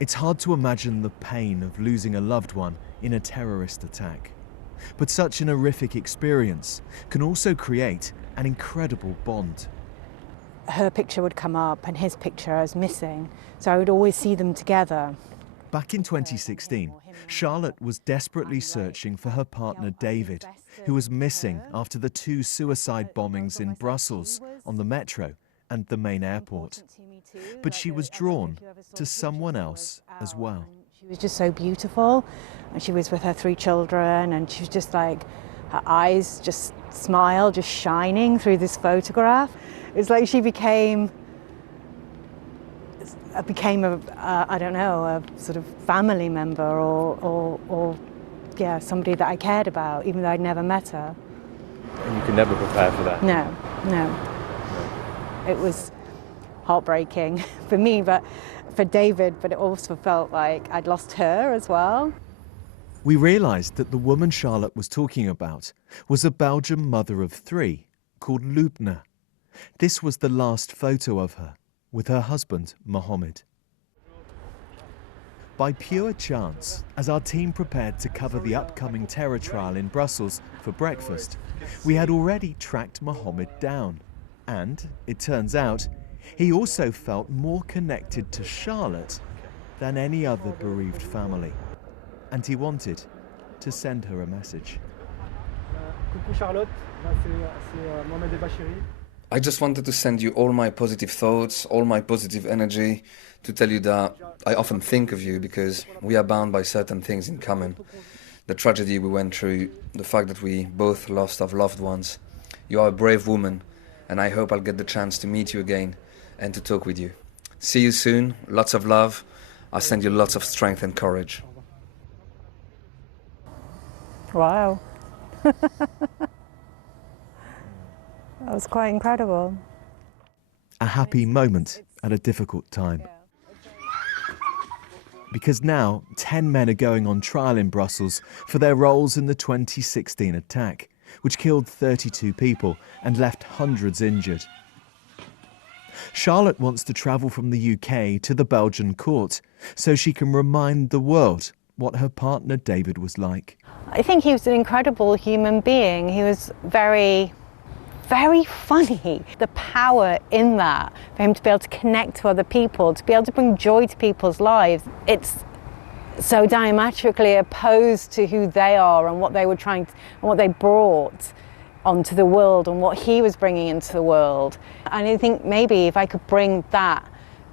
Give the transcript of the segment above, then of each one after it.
It's hard to imagine the pain of losing a loved one in a terrorist attack. But such an horrific experience can also create an incredible bond. Her picture would come up and his picture was missing, so I would always see them together. Back in 2016, Charlotte was desperately searching for her partner David, who was missing after the 2 suicide bombings in Brussels on the metro and the main airport. But she was drawn to someone else as well. She was just so beautiful, and she was with her 3 children, and she was just like, her eyes just smiled, just shining through this photograph. It's like she became I don't know, a sort of family member or yeah, somebody that I cared about, even though I'd never met her. And you could never prepare for that? No. It was heartbreaking for me, but for David, but it also felt like I'd lost her as well. We realised that the woman Charlotte was talking about was a Belgian mother of 3 called Lubna. This was the last photo of her with her husband, Mohammed. By pure chance, as our team prepared to cover the upcoming terror trial in Brussels for breakfast, we had already tracked Mohammed down. And, it turns out, he also felt more connected to Charlotte than any other bereaved family. And he wanted to send her a message. Coucou Charlotte, c'est Mohamed et Bachiri. I just wanted to send you all my positive thoughts, all my positive energy, to tell you that I often think of you because we are bound by certain things in common. The tragedy we went through, the fact that we both lost our loved ones. You are a brave woman, and I hope I'll get the chance to meet you again and to talk with you. See you soon, lots of love. I send you lots of strength and courage. Wow. That was quite incredible. A happy moment at a difficult time. Because now 10 men are going on trial in Brussels for their roles in the 2016 attack, which killed 32 people and left hundreds injured. Charlotte wants to travel from the UK to the Belgian court so she can remind the world what her partner David was like. I think he was an incredible human being. He was very funny. The power in that, for him to be able to connect to other people, to be able to bring joy to people's lives, it's so diametrically opposed to who they are and what they were trying to, and what they brought onto the world and what he was bringing into the world. And I think maybe if I could bring that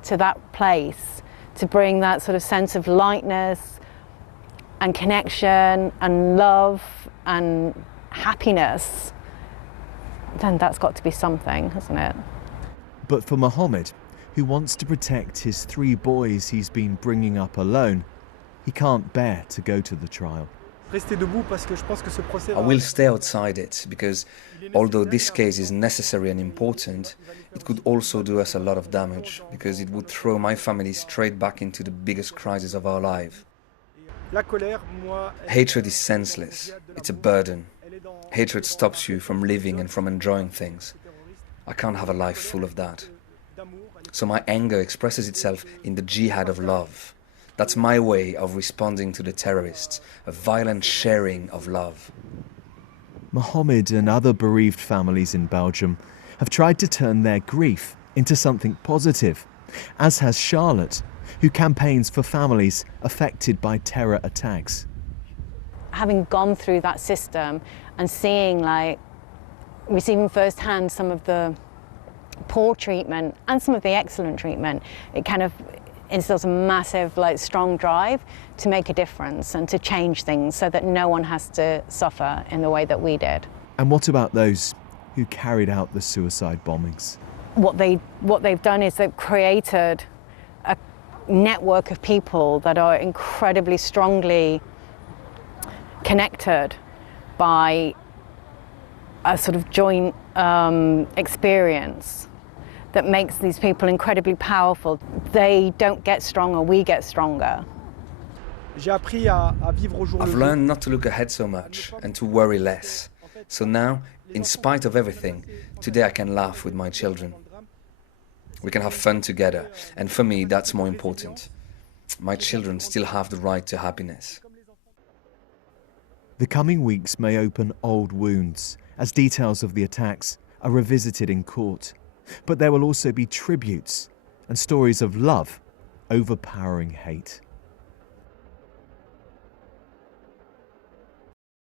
to that place, to bring that sort of sense of lightness and connection and love and happiness, then that's got to be something, hasn't it? But for Mohammed, who wants to protect his 3 boys he's been bringing up alone, he can't bear to go to the trial. I will stay outside it because although this case is necessary and important, it could also do us a lot of damage because it would throw my family straight back into the biggest crisis of our life. Hatred is senseless. It's a burden. Hatred stops you from living and from enjoying things. I can't have a life full of that. So my anger expresses itself in the jihad of love. That's my way of responding to the terrorists, a violent sharing of love. Mohammed and other bereaved families in Belgium have tried to turn their grief into something positive, as has Charlotte, who campaigns for families affected by terror attacks. Having gone through that system and seeing, like, receiving firsthand some of the poor treatment and some of the excellent treatment, it kind of instills a massive, like, strong drive to make a difference and to change things so that no one has to suffer in the way that we did. And what about those who carried out the suicide bombings? What they've done is they've created a network of people that are incredibly strongly connected by a sort of joint experience that makes these people incredibly powerful. They don't get stronger, we get stronger. I've learned not to look ahead so much and to worry less. So now, in spite of everything, today I can laugh with my children. We can have fun together, and for me that's more important. my children still have the right to happiness. The coming weeks may open old wounds as details of the attacks are revisited in court. But there will also be tributes and stories of love overpowering hate.